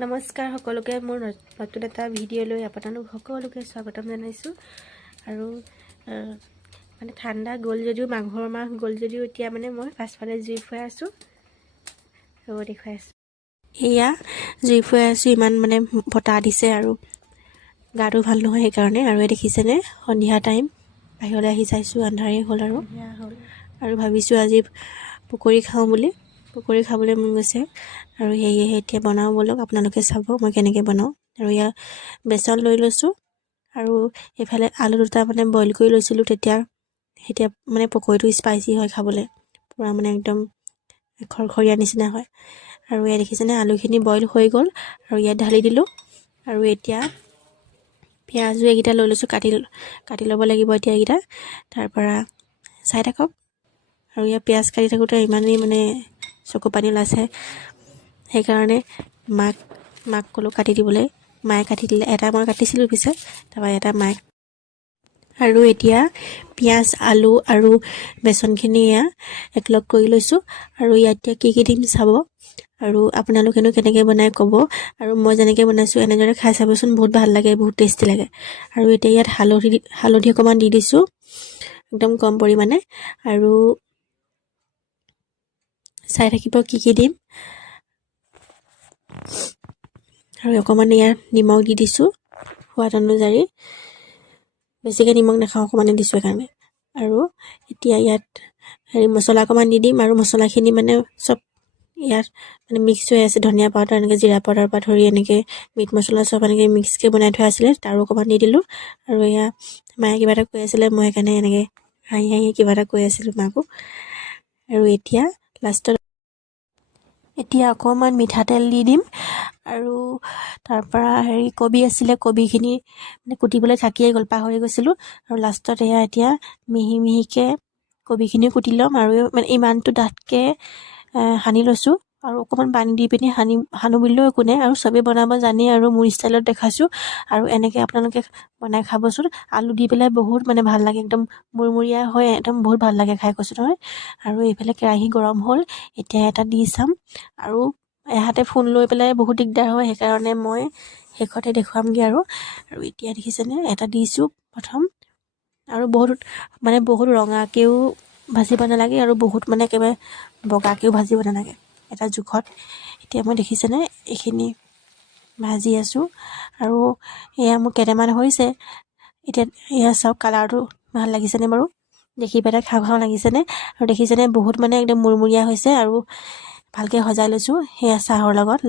নমস্কাৰ সকলোকে মোৰ নতুন এটা ভিডিঅ'লৈ আপোনালোক সকলোকে স্বাগতম জনাইছোঁ। আৰু মানে ঠাণ্ডা গ'ল যদিও মাঘৰ মাহ গ'ল যদিও এতিয়া মানে মই পাছফালে জুই ফুৱাই আছোঁ আৰু দেখুৱাই আছোঁ। এয়া জুই ফুৱাই আছোঁ, ইমান মানে বতাহ দিছে আৰু গাটো ভাল নহয় সেইকাৰণে। আৰু দেখিছেনে সন্ধিয়া টাইম বাহিৰলৈ আহি চাইছোঁ, আন্ধাৰেই হ'ল আৰু ভাবিছোঁ আজি পকৰি খাওঁ বুলি। পকৰি খাবলৈ মন গৈছে আৰু সেয়েহে এতিয়া বনাওঁ বলক, আপোনালোকে চাব মই কেনেকৈ বনাওঁ। আৰু ইয়াৰ বেচন লৈ লৈছোঁ আৰু এইফালে আলু দুটা মানে বইল কৰি লৈছিলোঁ, তেতিয়া মানে পকৰিটো স্পাইচি হয় খাবলৈ, পূৰা মানে একদম খৰখৰীয়া নিচিনা হয়। আৰু ইয়াত দেখিছেনে আলুখিনি বইল হৈ গ'ল আৰু ইয়াত ঢালি দিলোঁ। আৰু এতিয়া পিঁয়াজো এইকেইটা লৈ লৈছোঁ, কাটি ল'ব লাগিব এতিয়া এইকেইটা, তাৰপৰা চাই থাকক। আৰু ইয়াত পিঁয়াজ কাটি থাকোঁতে ইমানেই মানে চকু পানী ওলাইছে, সেইকাৰণে মাক ক'লোঁ কাটি দিবলৈ। মায়ে কাটি দিলে, এটা মই কাটিছিলোঁ পিছে, তাৰপৰা এটা মায়ে। আৰু এতিয়া পিঁয়াজ আলু আৰু বেচনখিনি এয়া একলগ কৰি লৈছোঁ। আৰু ইয়াত এতিয়া কি দিম চাব, আৰু আপোনালোকেনো কেনেকৈ বনাই ক'ব। আৰু মই যেনেকৈ বনাইছোঁ এনেদৰে খাই চাবচোন, বহুত ভাল লাগে, বহুত টেষ্টি লাগে। আৰু এতিয়া ইয়াত হালধি অকণমান দি দিছোঁ, একদম কম পৰিমাণে। আৰু চাই থাকিব কি দিম। আৰু অকণমান ইয়াত নিমখ দি দিছোঁ সোৱাদ অনুযায়ী, বেছিকৈ নিমখ নাখাওঁ, অকণমানে দিছোঁ সেইকাৰণে। আৰু এতিয়া ইয়াত মছলা অকণমান দি দিম। আৰু মছলাখিনি মানে চব ইয়াত মানে মিক্স হৈ আছে, ধনিয়া পাউডাৰ এনেকৈ জিৰা পাউডাৰৰ পৰা ধৰি এনেকৈ মিট মছলা চব এনেকৈ মিক্সকৈ বনাই থোৱা আছিলে, তাৰো অকণমান দি দিলোঁ। আৰু এয়া মায়ে কিবা এটা কৈ আছিলে, মই সেইকাৰণে এনেকৈ হাঁহি কিবা এটা কৈ আছিলোঁ মাকো। আৰু এতিয়া লাষ্টত অকণমান মিঠাতেল দি দিম। আৰু তাৰপৰা কবি আছিলে, কবিখিনি মানে কুটিবলৈ থাকিয়ে গ'ল, পাহৰি গৈছিলোঁ। আৰু লাষ্টত এতিয়া মিহিকৈ কবিখিনিও কুটি ল'ম। আৰু মানে ইমানটো ডাঠকৈ সানি লৈছোঁ, আৰু অকণমান পানী দি পিনি সানো বুলিলেও একো নাই, আৰু চবেই বনাব জানেই, আৰু মোৰ ষ্টাইলত দেখাইছোঁ। আৰু এনেকৈ আপোনালোকে বনাই খাবচোন, আলু দি পেলাই বহুত মানে ভাল লাগে, একদম মুৰমুৰীয়া হয়, একদম বহুত ভাল লাগে খাই, কৈছোঁ নহয়। আৰু এইফালে কেৰাহী গৰম হ'ল, এতিয়া এটা দি চাম। আৰু এহাতে ফোন লৈ পেলাই বহুত দিগদাৰ হয়, সেইকাৰণে মই শেষতে দেখুৱামগৈ। আৰু এতিয়া দেখিছেনে এটা দিছোঁ প্ৰথম। আৰু বহুত ৰঙাকৈও ভাজিব নালাগে, আৰু বহুত মানে একেবাৰে বগাকৈও ভাজিব নালাগে, এটা জোখত। এতিয়া মই দেখিছেনে এইখিনি ভাজি আছোঁ, আৰু এয়া মোৰ কেইটামান হৈছে। এতিয়া এয়া চাওক, কালাৰটো ভাল লাগিছেনে বাৰু, দেখি পেলাই খাওঁ লাগিছেনে। আৰু দেখিছেনে বহুত মানে একদম মুৰমুৰীয়া হৈছে, আৰু ভালকৈ সজাই লৈছোঁ সেয়া চাহৰ লগত।